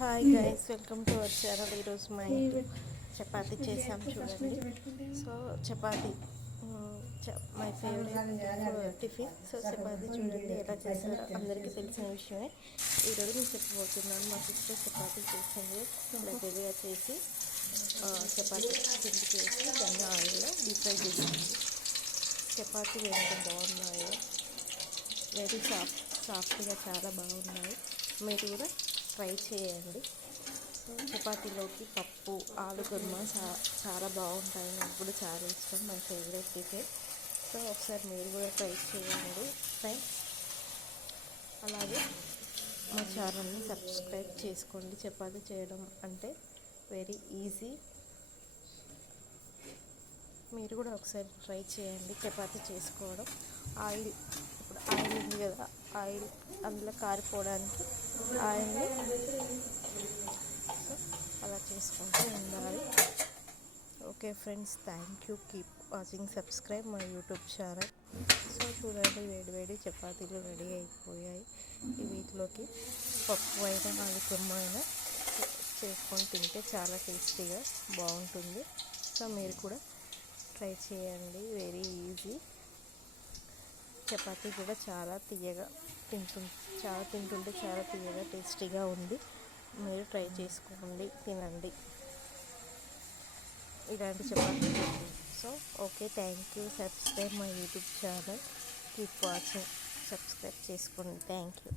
Hi guys welcome to our channel ఈరోజు మా చపాతి చేసాం చూడండి. So chapati my favourite tiffin so chapati చూడండి ఎలా చేస్తారో అందరికీ తెలిసిన విషయమే. ఈరోజు నేను చెప్పబోతున్నాను మా సిస్టర్ చపాతి చేసింది. దగ్గరగా చేసి చపాతి పిండి చేసి దాన్ని ఆయిల్లో డీప్ ఫ్రై చేసింది చపాతీలు ఎంత బాగున్నాయో వెరీ సాఫ్ట్ సాఫ్ట్గా చాలా బాగున్నాయి. మీరు కూడా ట్రై చేయండి. సో చపాతీలోకి పప్పు ఆలు కుర్మా చా చాలా బాగుంటాయి. నాకు కూడా చాలా ఇష్టం. మై ఫేవరెట్ టిఫిన్ సో ఒకసారి మీరు కూడా ట్రై చేయండి. ఫ్రెండ్స్ అలాగే మా ఛానల్ని సబ్స్క్రైబ్ చేసుకోండి. చపాతీ చేయడం అంటే వెరీ ఈజీ. మీరు కూడా ఒకసారి ట్రై చేయండి. చపాతీ చేసుకోవడం. ఆయిల్ ఇప్పుడు ఆయిల్ ఆయిల్ అందులో కారిపోవడానికి ఆయిల్ని సో అలా చేసుకుంటూ ఉండాలి. Okay friends thank you. Keep watching subscribe my YouTube channel. So చూడండి వేడి వేడి చపాతీలు రెడీ అయిపోయాయి. ఈ వీటిలోకి పప్పు అయినా ఆలు కుర్మ అయినా చేసుకొని తింటే చాలా టేస్టీగా బాగుంటుంది. సో మీరు కూడా ట్రై చేయండి. Very easy. చపాతీ కూడా చాలా తీయగా తింటు చాలా తింటుంటే చాలా తీయగా టేస్టీగా ఉంది. మీరు ట్రై చేసుకోండి తినండి. ఇలాంటి chapati so okay thank you. Subscribe my YouTube channel. Keep watching. Subscribe చేసుకోండి. Thank you.